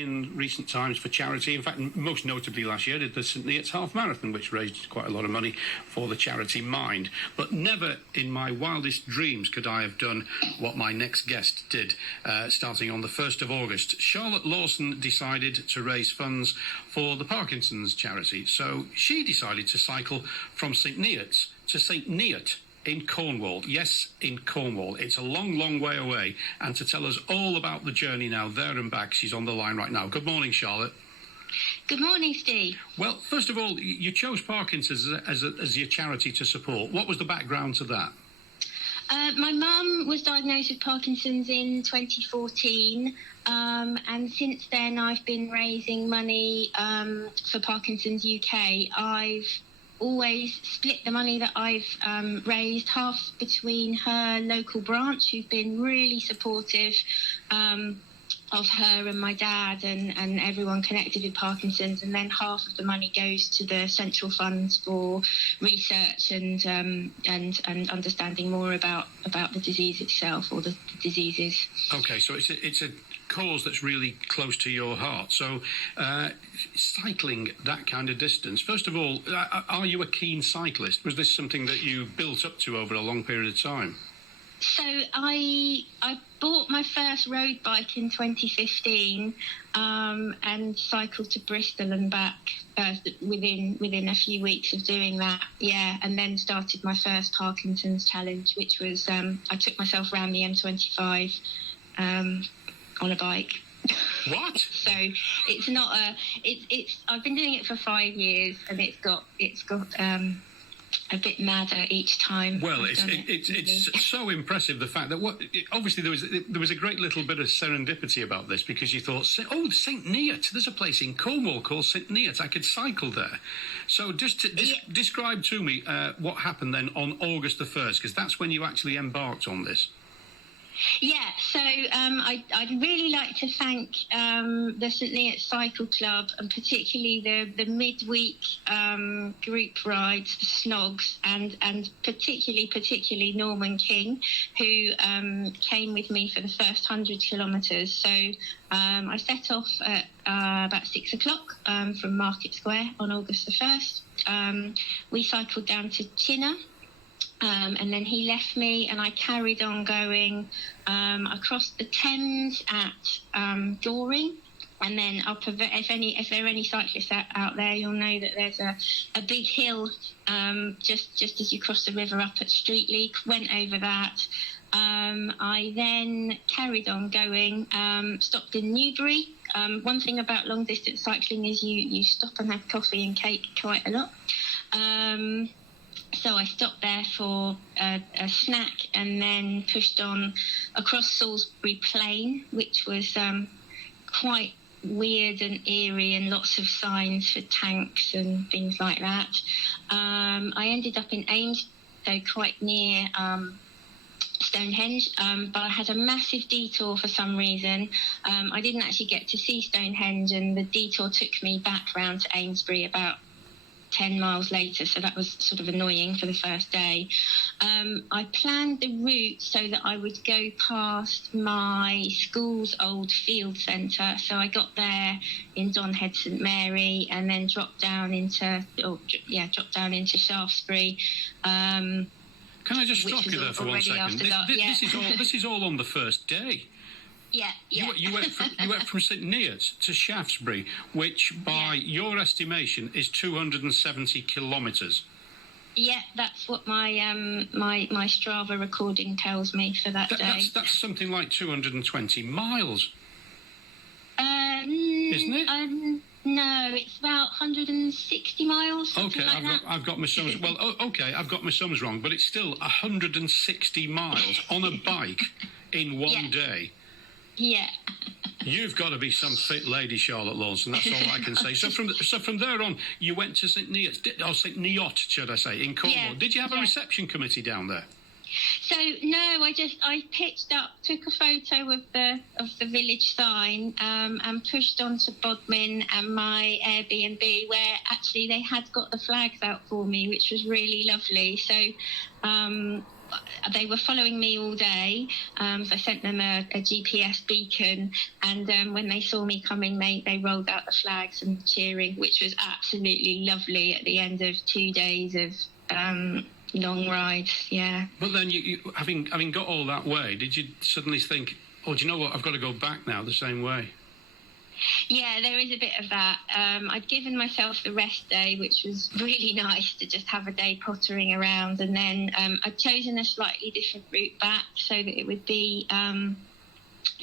in recent times for charity. In fact, most notably last year did the St Neots Half Marathon, which raised quite a lot of money for the charity Mind. But never in my wildest dreams could I have done what my next guest did, starting on the 1st of August. Charlotte Lawson decided to raise funds for the Parkinson's charity. So she decided to cycle from St Neots to St Neot in Cornwall. Yes, in Cornwall. It's a long, long way away. And to tell us all about the journey now, there and back, she's on the line right now. Good morning, Charlotte. Good morning, Steve. Well, first of all, you chose Parkinson's as your charity to support. What was the background to that? My mum was diagnosed with Parkinson's in 2014, and since then I've been raising money for Parkinson's UK. I've always split the money that I've raised half between her local branch, who've been really supportive of her and my dad and everyone connected with Parkinson's, and then half of the money goes to the central fund for research and understanding more about the disease itself, or the diseases. Okay, so it's a cause that's really close to your heart. So cycling that kind of distance, first of all, are you a keen cyclist? Was this something that you built up to over a long period of time? So I bought my first road bike in 2015 and cycled to Bristol and back within a few weeks of doing that. Yeah, and then started my first Parkinson's challenge, which was I took myself around the M25 on a bike. What? So it's not it's I've been doing it for 5 years, and it's got a bit madder each time. Well, it's so impressive, the fact that obviously there was a great little bit of serendipity about this, because you thought, oh, St Neot, there's a place in Cornwall called St Neot, I could cycle there. So just describe to me what happened then on August the 1st, because that's when you actually embarked on this. Yeah, so I'd really like to thank the St Neots Cycle Club, and particularly the midweek group rides, the Snogs, and particularly Norman King, who came with me for the first 100 kilometres. So I set off at about 6 o'clock from Market Square on August the 1st. We cycled down to Chinnor. And then he left me, and I carried on going across the Thames at Goring, and then up. If there are any cyclists out there, you'll know that there's a big hill just as you cross the river up at Streatley. Went over that. I then carried on going. Stopped in Newbury. One thing about long distance cycling is you stop and have coffee and cake quite a lot. So I stopped there for a snack, and then pushed on across Salisbury Plain, which was quite weird and eerie, and lots of signs for tanks and things like that. I ended up in Ames, so quite near Stonehenge, but I had a massive detour for some reason. I didn't actually get to see Stonehenge, and the detour took me back round to Amesbury about 10 miles later, so that was sort of annoying for the first day. I planned the route so that I would go past my school's old field centre, so I got there in Donhead St Mary, and then dropped down into Shaftesbury. Can I just stop you there for 1 second? This is all on the first day. Yeah. You went from St Neots to Shaftesbury, which by your estimation is 270 kilometres. Yeah, that's what my my Strava recording tells me for that day. That's something like 220 miles. Isn't it? No, it's about 160 miles. Okay, like I've got my sums. Well, okay, I've got my sums wrong, but it's still 160 miles on a bike in one day. Yeah. You've got to be some fit lady, Charlotte Lawson. That's all I can say. So from there on, you went to St Neots, or St Neot, should I say, in Cornwall. Yeah. Did you have a reception committee down there? So no, I pitched up, took a photo of the village sign, and pushed on to Bodmin and my Airbnb, where actually they had got the flags out for me, which was really lovely. So they were following me all day. So I sent them a GPS beacon, and when they saw me coming, they rolled out the flags and cheering, which was absolutely lovely at the end of 2 days of long rides. Yeah. But then, you having got all that way, did you suddenly think, oh, do you know what? I've got to go back now the same way. Yeah, there is a bit of that. I'd given myself the rest day, which was really nice to just have a day pottering around. And then I'd chosen a slightly different route back so that it would be, a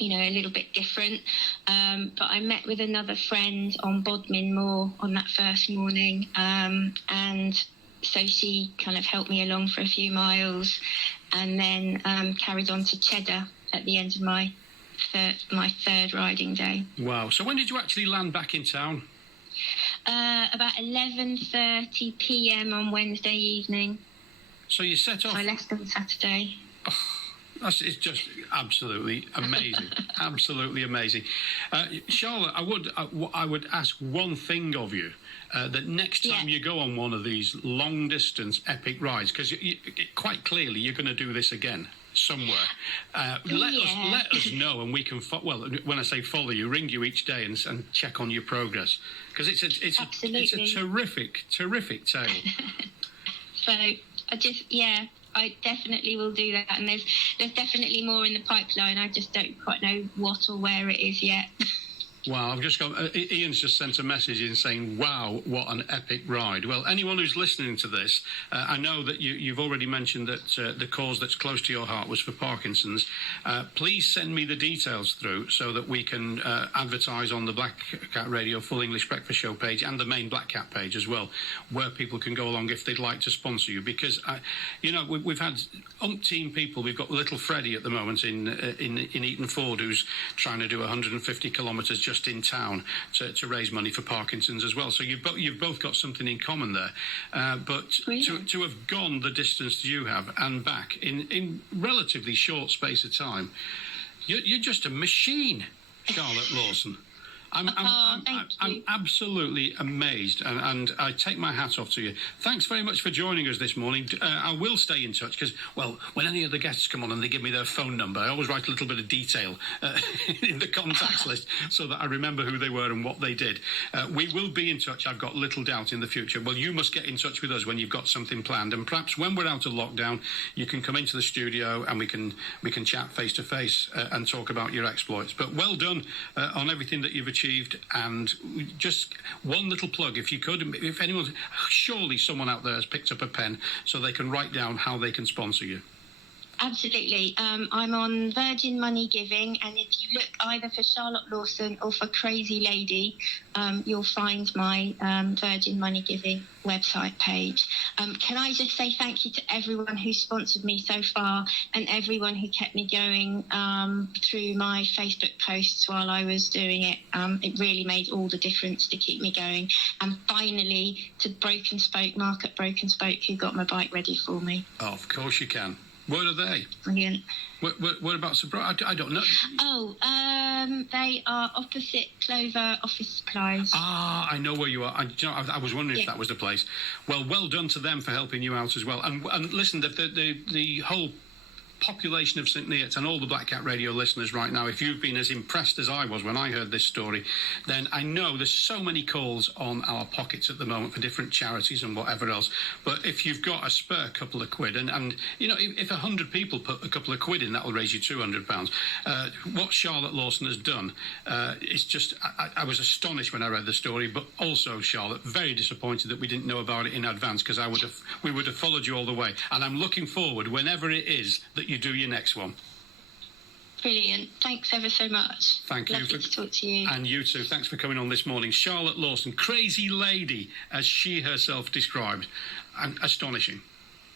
little bit different. But I met with another friend on Bodmin Moor on that first morning. And so she kind of helped me along for a few miles, and then carried on to Cheddar at the end of my third riding day. Wow. So when did you actually land back in town? About 11:30 p.m. on Wednesday evening. So you set off. I left on Saturday. It's just absolutely amazing. Absolutely amazing. Charlotte, I would ask one thing of you. That next time you go on one of these long distance epic rides, because quite clearly you're going to do this again somewhere. Let us know, and we can when I say follow you, ring you each day and check on your progress, because it's a terrific tale. So I definitely will do that, and there's definitely more in the pipeline. I just don't quite know what or where it is yet. Wow, I've just got... Ian's just sent a message in saying, wow, what an epic ride. Well, anyone who's listening to this, I know that you've already mentioned that the cause that's close to your heart was for Parkinson's. Please send me the details through so that we can advertise on the Black Cat Radio Full English Breakfast Show page and the main Black Cat page as well, where people can go along if they'd like to sponsor you. Because, we've had umpteen people. We've got little Freddie at the moment in Eaton Ford, who's trying to do 150 kilometres just in town to raise money for Parkinson's as well. So you've both got something in common there. But to have gone the distance you have and back in relatively short space of time, you're just a machine, Charlotte Lawson. I'm absolutely amazed, and I take my hat off to you. Thanks very much for joining us this morning. I will stay in touch because, when any of the guests come on and they give me their phone number, I always write a little bit of detail in the contacts list so that I remember who they were and what they did. We will be in touch, I've got little doubt, in the future. Well, you must get in touch with us when you've got something planned, and perhaps when we're out of lockdown, you can come into the studio and we can chat face to face and talk about your exploits. But well done on everything that you've achieved. And just one little plug, if you could, if anyone, surely someone out there has picked up a pen so they can write down how they can sponsor you. Absolutely. I'm on Virgin Money Giving, and if you look either for Charlotte Lawson or for Crazy Lady, you'll find my Virgin Money Giving website page. Can I just say thank you to everyone who sponsored me so far, and everyone who kept me going through my Facebook posts while I was doing it. It really made all the difference to keep me going. And finally, to Broken Spoke, Mark at Broken Spoke, who got my bike ready for me. Oh, of course you can. Where are they? Brilliant. What about Surprise? I don't know. Oh, they are opposite Clover Office Supplies. Ah, I know where you are. I was wondering if that was the place. Well done to them for helping you out as well. And listen, the whole population of St Neots and all the Black Cat Radio listeners right now, if you've been as impressed as I was when I heard this story, then I know there's so many calls on our pockets at the moment for different charities and whatever else. But if you've got a spare couple of quid, and if 100 people put a couple of quid in, that'll raise you £200. What Charlotte Lawson has done is just, I was astonished when I read the story, but also, Charlotte, very disappointed that we didn't know about it in advance, because we would have followed you all the way. And I'm looking forward, whenever it is that you do your next one. Brilliant. Thanks ever so much. Thank you. Lovely to talk to you. And you too. Thanks for coming on this morning. Charlotte Lawson, Crazy Lady, as she herself described. And astonishing.